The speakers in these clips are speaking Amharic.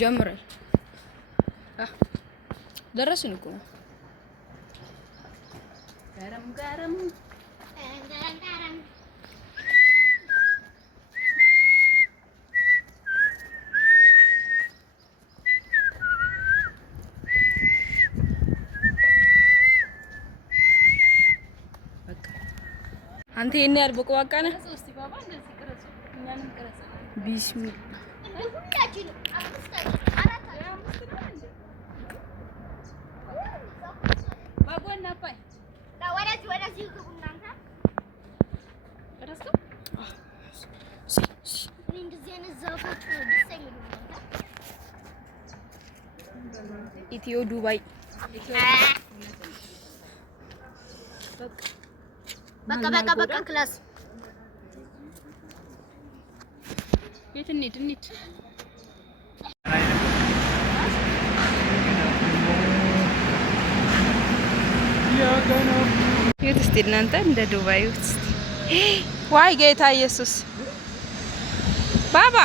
ጀምረን ደረስን እኮ ጋረም ጋረም አንተ የኔ ያርበቁ ዋቃነ ቢስሚላ ኢትዮ ዱባይ በቃ ክላስ የት እንሂድ የት እስቲ እናንተ እንደ ዱባይ ውስጥ ዋይ ጌታ ኢየሱስ ባባ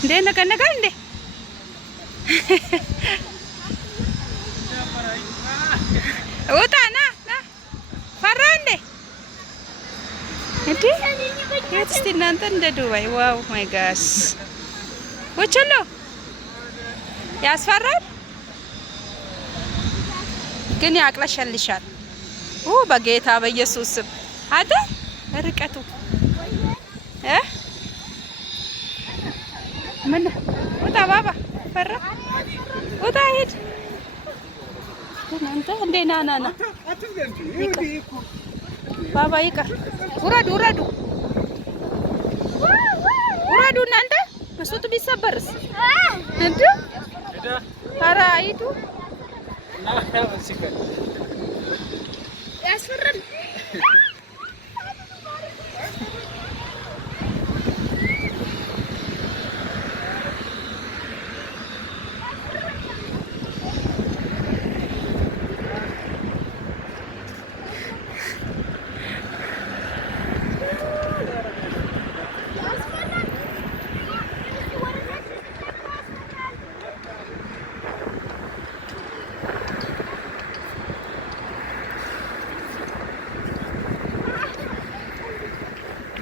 እንደ ነቀነቀ እንደ ወጣና ፈራ እንደ የት እስቲ እናንተ እንደ ዱባይ ዋው ማይ ጋስ ወቸሎ ያስፈራል ግን ያቅለሸልሻል በጌታ በኢየሱስ ስም አደ ርቀቱ ምን ወጣ ባባ ፈራ ወጣ ሄድ እናንተ እንደ ናናና ባባ ይቀር ውረዱ እናንተ መስዋዕቱ ቢሰበርስ እንዴ ኧረ አይዱ ያስፈራል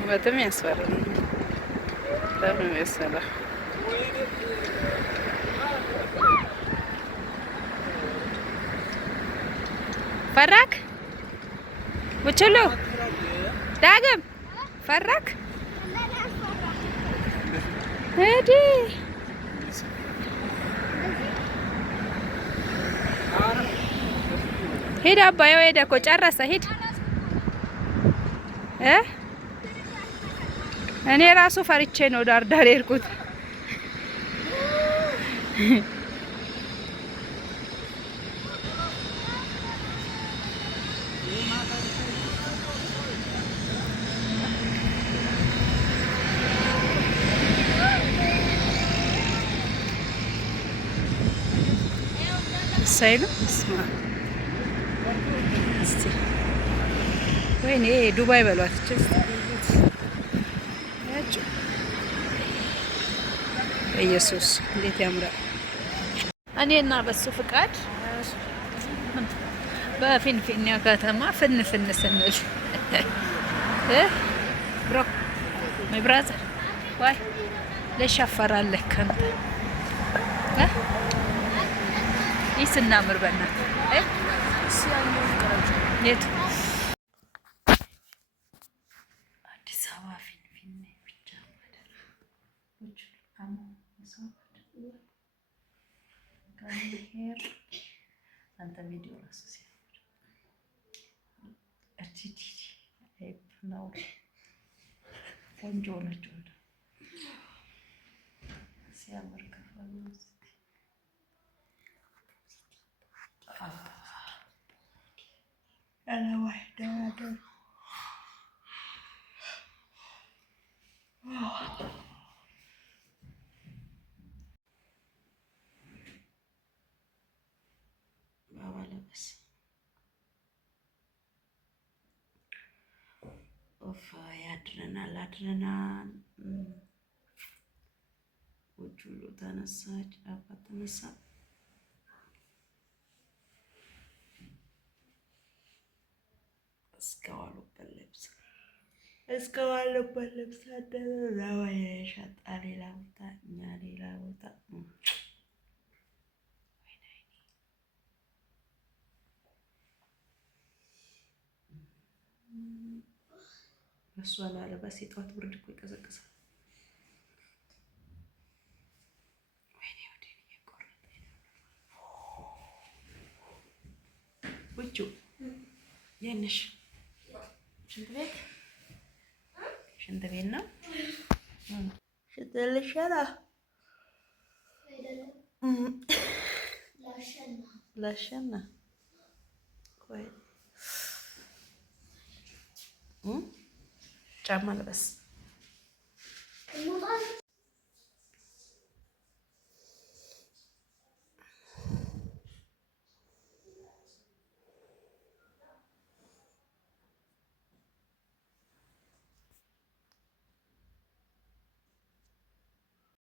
በጣም ያስፈራል በጣም ያስፈራል ፈራክ ወቸሎ ዳግም ፈራክ ሄዲ ሄድ አባዬ ሄደ እኮ ጨረሰ ሄድ እኔ ራሱ ፈርቼ ነው ዳር የሄድኩት ሳይሉ ስማ እስቲ ወይኔ ዱባይ በሏት ኢየሱስ እንዴት ያምራል እኔና በሱ ፍቃድ በፊንፊኔ ከተማ ፍን ስንል ብሮ ማይ ብራዘር ዋይ ለሻፈራለህ ካንተ ይስናምር በእናት የት አዲስ አበባ ፊንፊኔ ብቻ ማደር አንተ ቪዲዮ ራሱ ነው ቆንጆ ነች ሲያምር ከፋሉ አላዋይ ዳዳ ያድረናል ውጭ ሁሉ ተነሳች። አባት ተነሳ። እስከዋሉበት ልብስ አደረ። ዛዋይ ሻጣ ሌላ ቦታ፣ እኛ ሌላ ቦታ። እሷ ላለባስ የጠዋት ብርድ እኮ ይቀዘቅዛል። ወይኔ ወዴን እየቆረጠኝ ነው። ውጭ የት ነሽ? ሽንት ቤት ሽንት ቤት ነው። ሽንት ልሸና ላሸና ቆይ ጫማ ልበስ።